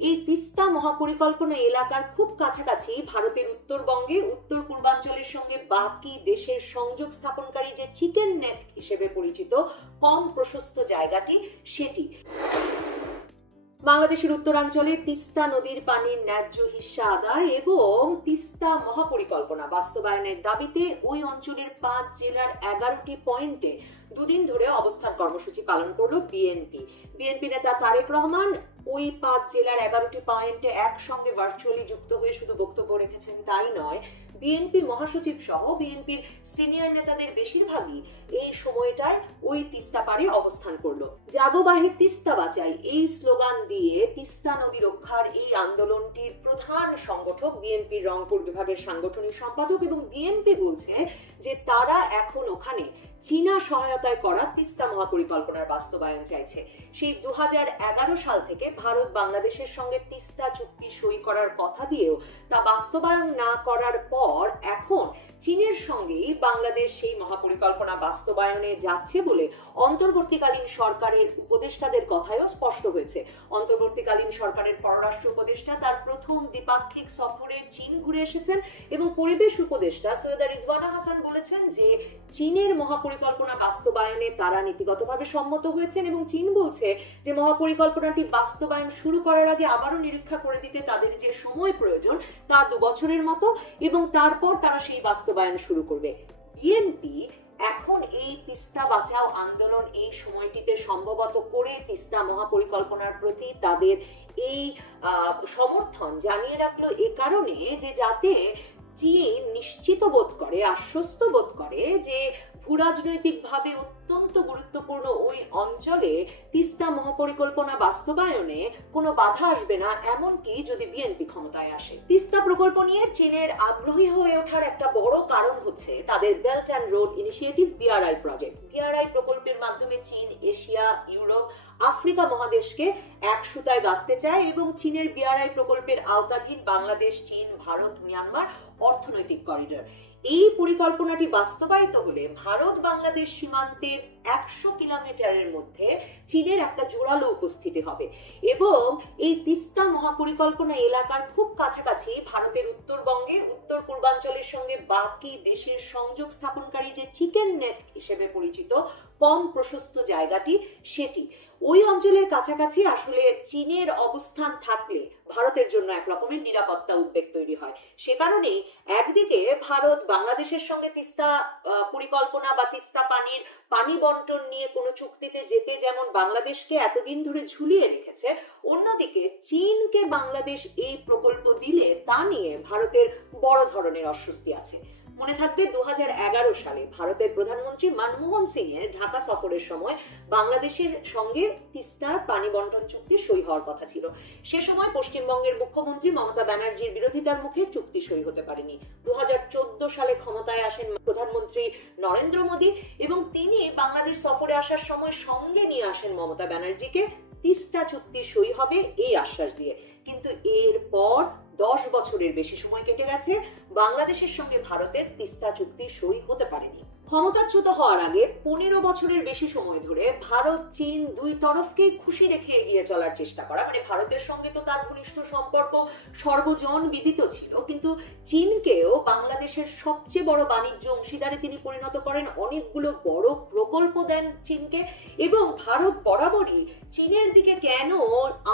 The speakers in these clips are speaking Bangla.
এই তিস্তা মহাপরিকল্পনা এলাকার খুব কাছাকাছি ভারতের উত্তরবঙ্গে উত্তর পূর্বাঞ্চলের সঙ্গে বাকি দেশের সংযোগ স্থাপনকারী যে চিকেন নেক হিসেবে পরিচিত কম প্রশস্ত জায়গাটি সেটি। বাংলাদেশের উত্তরাঞ্চলে তিস্তা নদীর পানির ন্যায্য হিস্সা আদায় এবং তিস্তা মহাপরিকল্পনা বাস্তবায়নের দাবিতে ওই অঞ্চলের 5 জেলার 11টি পয়েন্টে দুদিন ধরে অবস্থান কর্মসূচি পালন করলো বিএনপি নেতা তারেক রহমান ওই 5 জেলার 11টি পয়েন্টে একসঙ্গে ভার্চুয়ালি যুক্ত হয়ে শুধু বক্তব্য রেখেছেন তাই নয়, বিএনপি মহাসচিব সহ বিএনপির সিনিয়র নেতাদের বেশিরভাগই এই সময়টায় ওই তিস্তা পাড়ে অবস্থান করলো। জাগো বাহে তিস্তা বাঁচাই এই স্লোগান দিয়ে তিস্তা নদী রক্ষার এই আন্দোলনটির প্রধান সংগঠক বিএনপির রংপুর বিভাগের সাংগঠনিক সম্পাদক এবং বিএনপি বলছে যে তারা এখন ওখানে চীনা সহায়তায় করা তিস্তা মহাপরিকল্পনার বাস্তবায়ন চাইছে। সেই 2011 সাল থেকে ভারত বাংলাদেশের সঙ্গে তিস্তা চুক্তি সই করার কথা দিয়েও তা বাস্তবায়ন না করার পর এখন চীনের সঙ্গেই বাংলাদেশ সেই মহাপরিকল্পনা বাস্তবায়নে যাচ্ছে বলে অন্তর্বর্তীকালীন সরকারের উপদেষ্টাদের কথায়ও স্পষ্ট হয়েছে। অন্তর্বর্তীকালীন সরকারের পররাষ্ট্র উপদেষ্টা তার প্রথম দ্বিপাক্ষিক সফরে চীন ঘুরে এসেছেন এবং পরিবেশ উপদেষ্টা সৈয়দা রিজওয়ানা হাসান বলেছেন যে চীনের মহাপরিকল্পনা বাস্তবায়নে তারা নীতিগতভাবে সম্মত হয়েছেন এবং চীন বলছে যে মহাপরিকল্পনাটি বাস্তবায়ন শুরু করার আগে আবারও নিরীক্ষা করে দিতে তাদের যে সময় প্রয়োজন তা 2 বছরের মতো এবং তারপর তারা সেই বাস্তবায়ন শুরু করবে। বিএনপি এখন এই তিস্তা বাঁচাও আন্দোলন এই সময়টিতে সম্ভবত করে তিস্তা মহাপরিকল্পনার প্রতি তাদের এই সমর্থন জানিয়ে রাখলো এ কারণে যে যাতে চীন নিশ্চিত বোধ করে, আশ্বস্ত বোধ করে যে ভূরাজনৈতিকভাবে অত্যন্ত গুরুত্বপূর্ণ ওই অঞ্চলে তিস্তা মহাপরিকল্পনা বাস্তবায়নে কোনো বাধা আসবে না, এমনকি যদি বিএনপি ক্ষমতায় আসে। তিস্তা প্রকল্প নিয়ে চীনের আগ্রহী হয়ে ওঠার একটা বড় কারণ হচ্ছে তাদের belt and road initiative BRI project. BRI প্রকল্পের মাধ্যমে চীন এশিয়া, ইউরোপ, আফ্রিকা মহাদেশকে এক সুতায় বাঁধতে চায় এবং চীনের বিআরআই প্রকল্পের আওতাধীন বাংলাদেশ, চীন, ভারত, মিয়ানমার অর্থনৈতিক করিডোর। এই পরিকল্পনাটি বাস্তবায়িত হলে ভারত বাংলাদেশ সীমান্তের 100 কিলোমিটারের মধ্যে চীনের একটা জোরালো উপস্থিতি হবে এবং এই তিস্তা মহাপরিকল্পনা এলাকার খুব কাছাকাছি ভারতের উত্তরবঙ্গে উত্তর পূর্বাঞ্চলের সঙ্গে বাকি দেশের সংযোগ স্থাপনকারী যে চিকেন নেক হিসেবে পরিচিত কম প্রশস্ত জায়গাটি সেটি। ওই অঞ্চলের কাছাকাছি আসলে চীনের অবস্থান থাকলে ভারতের জন্য এক রকমের নিরাপত্তা উদ্বেগ তৈরি হয়। সে কারণেই একদিকে ভারত বাংলাদেশের সঙ্গে তিস্তা পরিকল্পনা বা তিস্তা পানি বন্টন নিয়ে কোনো চুক্তিতে যেতে যেমন বাংলাদেশকে এতদিন ধরে ঝুলিয়ে রেখেছে, অন্যদিকে চীনকে বাংলাদেশ এই প্রকল্প দিলে তা নিয়ে ভারতের বড় ধরনের অস্বস্তি আছে। মনে থাকবে 2011 সালে ভারতের প্রধানমন্ত্রী মনমোহন সিং এর ঢাকা সফরের সময় বাংলাদেশের সঙ্গে তিস্তার পানি বন্টন চুক্তি সই হওয়ার কথা ছিল। সে সময় পশ্চিমবঙ্গের মুখ্যমন্ত্রী মমতা ব্যানার্জির বিরোধিতার মুখে চুক্তি সই হতে পারেনি। 2014 সালে ক্ষমতায় আসেন প্রধানমন্ত্রী নরেন্দ্র মোদী এবং তিনি বাংলাদেশ সফরে আসার সময় সঙ্গে নিয়ে আসেন মমতা ব্যানার্জিকে তিস্তা চুক্তি সই হবে এই আশ্বাস দিয়ে। কিন্তু এরপর 10 বছরের বেশি সময় কেটে গেছে, বাংলাদেশের সঙ্গে ভারতের তিস্তা চুক্তি সই হতে পারেনি। ক্ষমতাচ্যুত হওয়ার আগে 15 বছরের বেশি সময় ধরে ভারত চীন দুই তরফকেই খুশি রেখে এগিয়ে চলার চেষ্টা করা, মানে ভারতের সঙ্গে তো তার ঘনিষ্ঠ সম্পর্ক সর্বজন বিদিত ছিল, কিন্তু চীনকেও বাংলাদেশের সবচেয়ে বড় বাণিজ্য অংশীদারে তিনি পরিণত করেন, অনেকগুলো বড় প্রকল্প দেন চীনকে এবং ভারত বরাবরই চীনের দিকে কেন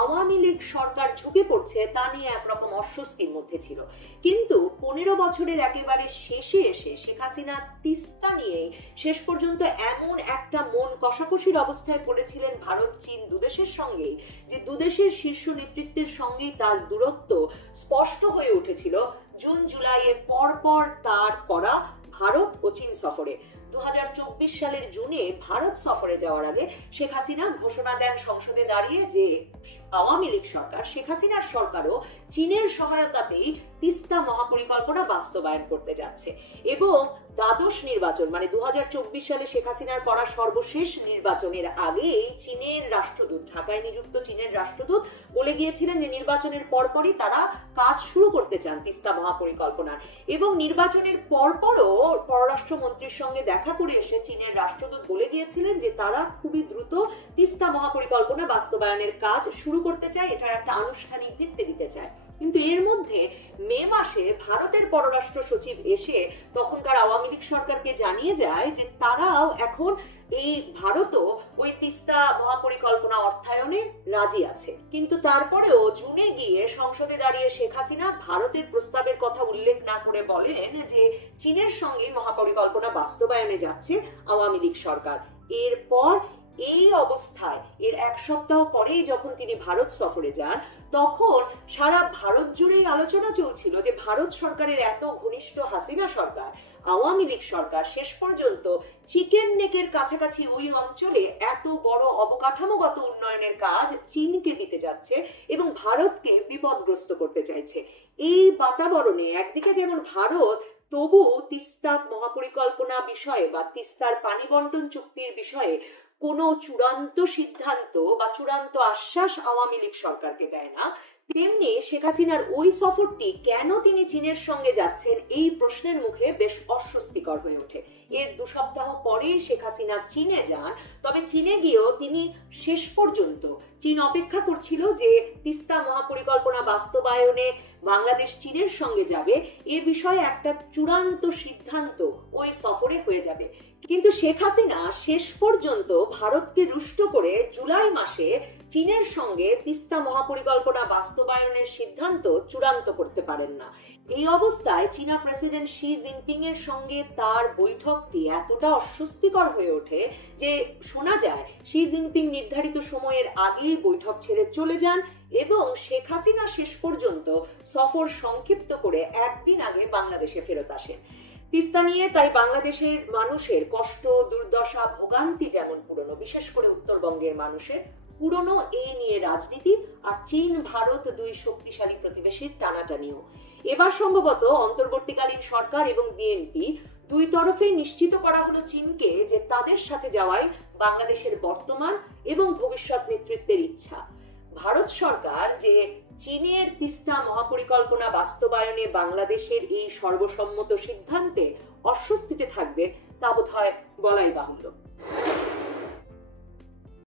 আওয়ামী লীগ সরকার ঝুঁকে পড়ছে তা নিয়ে একরকম অস্বস্তির মধ্যে ছিল। কিন্তু 15 বছরের একেবারে শেষে এসে শেখ হাসিনা তিস্তা নিয়ে শেষ পর্যন্ত এমন একটা মন কষাকষির অবস্থায় পড়েছিলেন ভারত চীন দুদেশের সঙ্গে যে দুদেশের শীর্ষ নেতৃত্বের সঙ্গে তার দূরত্ব স্পষ্ট হয়ে উঠেছিল জুন জুলাইয়ের পর তার করা ভারত ও চীন সফরে। 2024 সালের জুনে ভারত সফরে যাওয়ার আগে শেখ হাসিনা ঘোষণা দেন সংসদে দাঁড়িয়ে যে আওয়ামী লীগ সরকার, শেখ হাসিনার সরকারও চীনের সহায়তাতেই তিস্তা মহাপরিকল্পনা বাস্তবায়ন করতে যাচ্ছে এবং দ্বাদশ নির্বাচন মানে 2024 সালে শেখ হাসিনার করা সর্বশেষ নির্বাচনের আগেই চীনের রাষ্ট্রদূত, ঢাকায় নিযুক্ত চীনের রাষ্ট্রদূত বলে গিয়েছিলেন যে নির্বাচনের পরপরই তারা কাজ শুরু করতে চান তিস্তা মহাপরিকল্পনার এবং নির্বাচনের পরপরও পররাষ্ট্রমন্ত্রীর সঙ্গে দেখা করে এসে চীনের রাষ্ট্রদূত বলে গিয়েছিলেন যে তারা খুবই দ্রুত তিস্তা মহাপরিকল্পনা বাস্তবায়নের কাজ শুরু করতে চায়, এটার একটা আনুষ্ঠানিক ফিরতে দিতে চায়। কিন্তু এর মধ্যে মে মাসে ভারতের পররাষ্ট্র সচিব এসে তখনকার আওয়ামী লীগ সরকারকে জানিয়ে যায় যে তারাও এখন এই ভারতও ওই তিস্তা মহাপরিকল্পনা অর্থায়নে রাজি আছে। কিন্তু তারপরেও জুনে গিয়ে সংসদে দাঁড়িয়ে শেখ হাসিনা ভারতের প্রস্তাবের কথা উল্লেখ না করে বলেন যে চীনের সঙ্গে মহাপরিকল্পনা বাস্তবায়নে যাচ্ছে আওয়ামী লীগ সরকার। এরপর এই অবস্থায় এর এক সপ্তাহ পরেই যখন তিনি ভারত সফরে যান, তখন সারা ভারত জুড়েই আলোচনা চলছিল যে ভারত সরকারের এত ঘনিষ্ঠ হাসিনা সরকার, আওয়ামী লীগ সরকার শেষ পর্যন্ত চিকেন নেকের কাছাকাছি ওই অঞ্চলে এত বড় অবকাঠামোগত উন্নয়নের কাজ চীনকে দিতে যাচ্ছে এবং ভারতকে বিপদগ্রস্ত করতে চাইছে। এই বাতাবরণে একদিকে যেমন ভারত তবু তিস্তা মহাপরিকল্পনা বিষয়ে বা তিস্তার পানি বন্টন চুক্তির বিষয়ে কোনো চূড়ান্ত সিদ্ধান্ত বা চূড়ান্ত আশ্বাস আওয়ামী লীগ সরকারকে দেয় না, তেমনি শেখ হাসিনার ওই সফরটি কেন তিনি চীনের সঙ্গে যাচ্ছেন এই প্রশ্নের মুখে বেশ অস্বস্তিকর হয়ে ওঠে। এর 2 সপ্তাহ পরেই শেখ হাসিনা চীনে যান, তবে চীনে গিয়েও তিনি শেষ পর্যন্ত চীন অপেক্ষা করছিল যে তিস্তা মহাপরিকল্পনা বাস্তবায়নে বাংলাদেশ চীনের সঙ্গে যাবে এ বিষয়ে একটা চূড়ান্ত সিদ্ধান্ত ওই সফরে হয়ে যাবে। কিন্তু শেখ হাসিনা শেষ পর্যন্ত ভারতকে রুষ্ট করে জুলাই মাসে চীনের সঙ্গে তিস্তা মহাপরিকল্পনা বাস্তবায়নের সিদ্ধান্ত চূড়ান্ত করতে পারেন না। এই অবস্থায় চীনা প্রেসিডেন্ট শি জিনপিং এর সঙ্গে তার বৈঠকটি এতটা অস্বস্তিকর হয়ে ওঠে যে শোনা যায় শি জিনপিং নির্ধারিত সময়ের আগেই বৈঠক ছেড়ে চলে যান এবং শেখ হাসিনা শেষ পর্যন্ত সফর সংক্ষিপ্ত করে একদিন আগে বাংলাদেশে ফেরত আসেন। তিস্তা নিয়ে তাই বাংলাদেশের মানুষের কষ্ট, দুর্দশা, ভোগান্তি যেমন পুরনো, বিশেষ করে উত্তরবঙ্গের মানুষের পুরনো এই নিয়ে রাজনীতি আর চীন ভারত দুই শক্তিশালী প্রতিবেশীর টানাটানিও। এবার সম্ভবত অন্তর্বর্তীকালীন সরকার এবং বিএনপি দুই তরফেই নিশ্চিত করা হলো চীনকে যে তাদের সাথে যাওয়াই বাংলাদেশের বর্তমান এবং ভবিষ্যৎ নেতৃত্বের ইচ্ছা। ভারত সরকার যে চীনের তিস্তা মহাপরিকল্পনা বাস্তবায়নে বাংলাদেশের এই সর্বসম্মত সিদ্ধান্তে অস্বস্তিতে থাকবে তা বোধহয় বলাই বাহুল্য।